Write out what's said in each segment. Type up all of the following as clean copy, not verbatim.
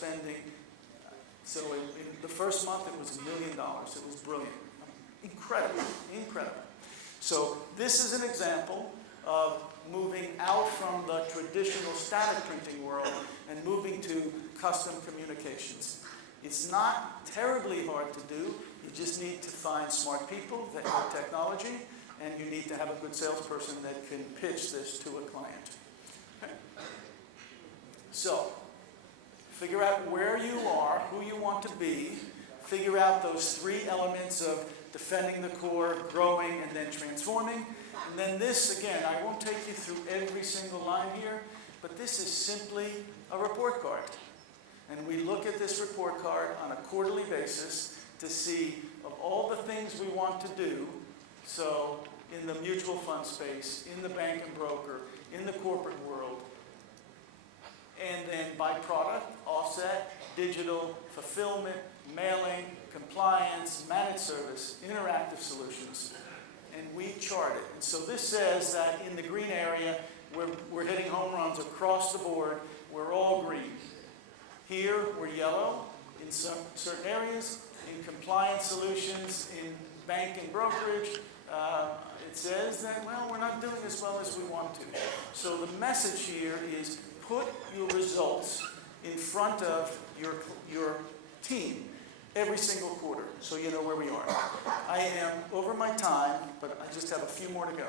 spending. So in the first month, it was $1 million. It was brilliant. Incredible, incredible. So this is an example of moving out from the traditional static printing world and moving to custom communications. It's not terribly hard to do. You just need to find smart people that know technology, and you need to have a good salesperson that can pitch this to a client. Okay? So, figure out where you are, who you want to be, figure out those three elements of defending the core, growing, and then transforming. And then this, again, I won't take you through every single line here, but this is simply a report card. And we look at this report card on a quarterly basis to see of all the things we want to do, so in the mutual fund space, in the bank and broker, in the corporate world, and then by product, offset, digital, fulfillment, mailing, compliance, managed service, interactive solutions, and we chart it. And so this says that in the green area, we're hitting home runs across the board. We're all green. Here, we're yellow in some certain areas. In compliance solutions, in bank and brokerage, it says that, well, we're not doing as well as we want to. So the message here is put your results in front of your team every single quarter, so you know where we are. I am over my time, but I just have a few more to go.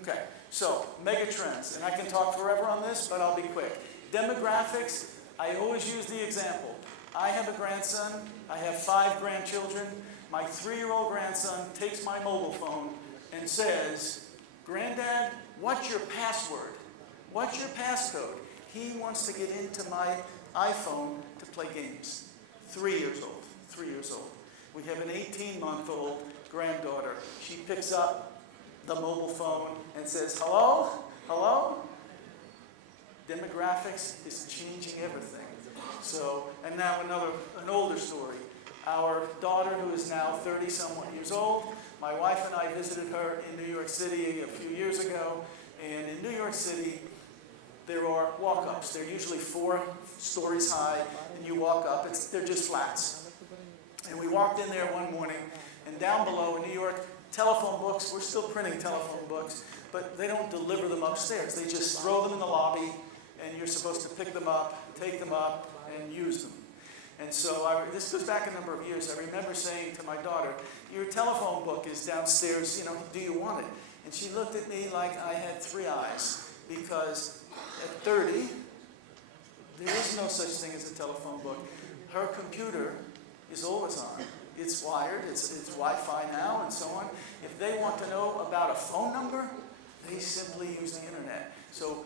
Okay, so mega trends, and I can talk forever on this, but I'll be quick. Demographics, I always use the example. I have a grandson, I have 5 grandchildren. My 3-year-old grandson takes my mobile phone and says, "Granddad, what's your password? What's your passcode?" He wants to get into my iPhone to play games. 3 years old, 3 years old. We have an 18-month-old granddaughter. She picks up the mobile phone and says, "Hello? Hello?" Demographics is changing everything. So, and now an older story. Our daughter, who is now 30-somewhat years old, my wife and I visited her in New York City a few years ago, and in New York City, there are walk-ups. They're usually 4 stories high, and you walk up. They're just flats. And we walked in there one morning, and down below in New York, telephone books, we're still printing telephone books, but they don't deliver them upstairs. They just throw them in the lobby, and you're supposed to pick them up, take them up, and use them. And so this goes back a number of years. I remember saying to my daughter, "Your telephone book is downstairs, do you want it?" And she looked at me like I had 3 eyes, because at 30, there is no such thing as a telephone book. Her computer is always on. It's wired, it's Wi-Fi now, and so on. If they want to know about a phone number, they simply use the internet. So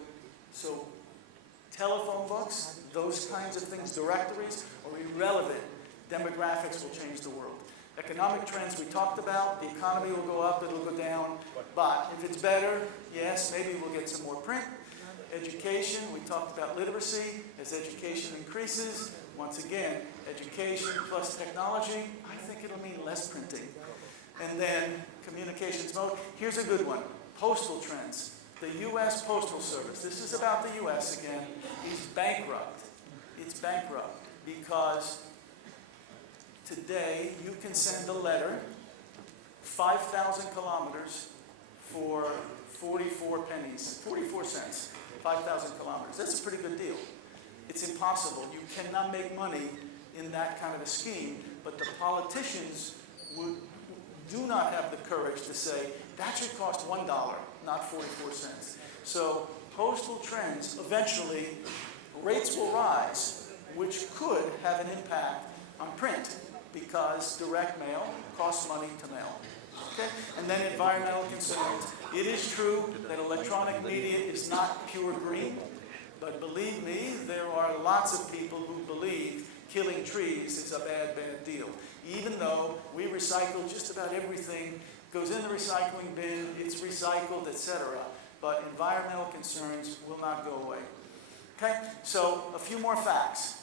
telephone books, those kinds of things, directories, are irrelevant. Demographics will change the world. Economic trends we talked about, the economy will go up, it'll go down, but if it's better, yes, maybe we'll get some more print. Education, we talked about literacy. As education increases, once again, education plus technology, I think it'll mean less printing. And then communications mode. Here's a good one, postal trends. The U.S. Postal Service, this is about the U.S. again, is bankrupt. It's bankrupt because today you can send a letter 5,000 kilometers for 44 pennies, 44 cents, 5,000 kilometers. That's a pretty good deal. It's impossible. You cannot make money in that kind of a scheme, but the politicians do not have the courage to say, that should cost $1, not 44 cents. So postal trends, eventually, rates will rise, which could have an impact on print, because direct mail costs money to mail. Okay? And then environmental concerns. It is true that electronic media is not pure green, but believe me, there are lots of people who believe killing trees is a bad, bad deal. Even though we recycle just about everything, goes in the recycling bin, it's recycled, etc. But environmental concerns will not go away. Okay, so a few more facts.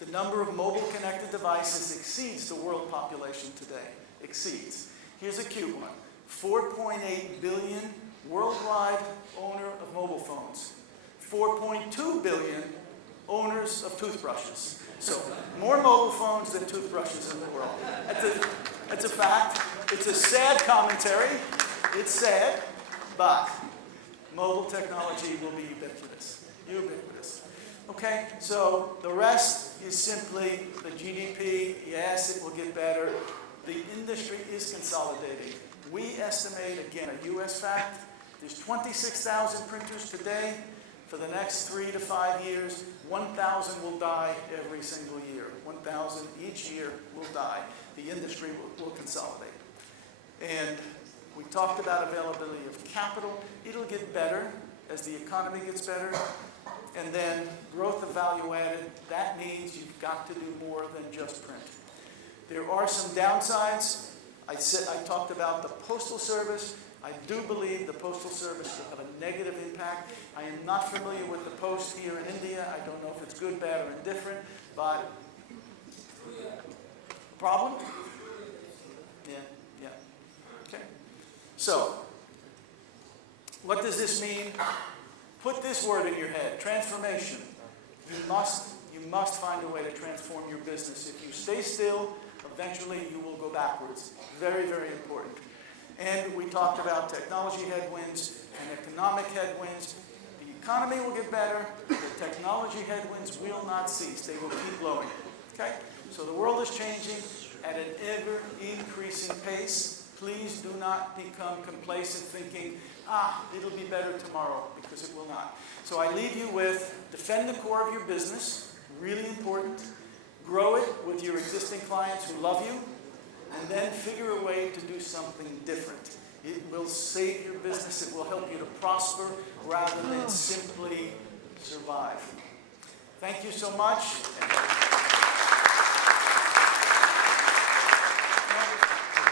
The number of mobile connected devices exceeds the world population today. Exceeds. Here's a cute one. 4.8 billion worldwide owner of mobile phones. 4.2 billion numbers of toothbrushes. So more mobile phones than toothbrushes in the world. That's a fact. It's a sad commentary. It's sad, but mobile technology will be ubiquitous. Ubiquitous. Okay, so the rest is simply the GDP. Yes, it will get better. The industry is consolidating. We estimate, again, a US fact, there's 26,000 printers today. For the next 3 to 5 years, 1,000 will die every single year. 1,000 each year will die. The industry will consolidate. And we talked about availability of capital. It'll get better as the economy gets better. And then growth of value added, that means you've got to do more than just print. There are some downsides. I talked about the Postal Service. I do believe the Postal Service will have a negative impact. I am not familiar with the Post here in India. I don't know if it's good, bad, or indifferent, but problem? Yeah. Okay. So, what does this mean? Put this word in your head, transformation. You must find a way to transform your business. If you stay still, eventually you will go backwards. Very, very important. And we talked about technology headwinds and economic headwinds. The economy will get better. The technology headwinds will not cease. They will keep blowing. Okay? So the world is changing at an ever-increasing pace. Please do not become complacent thinking, it'll be better tomorrow, because it will not. So I leave you with defend the core of your business, really important. Grow it with your existing clients who love you. And then figure a way to do something different. It will save your business. It will help you to prosper rather than simply survive. Thank you so much.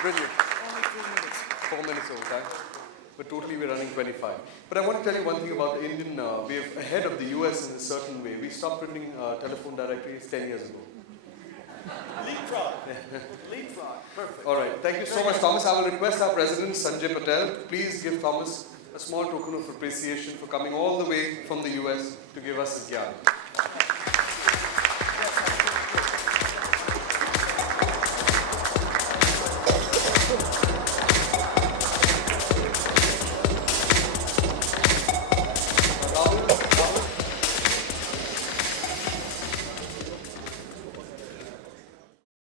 Brilliant. Only 3 minutes. 4 minutes over time. But totally we're running 25. But I want to tell you one thing about the Indian, we're ahead of the US in a certain way. We stopped printing telephone directories 10 years ago. Leapfrog. Leapfrog. Perfect. All right. Thank you so much, Thomas. I will request our president, Sanjay Patel, please give Thomas a small token of appreciation for coming all the way from the US to give us his gyan.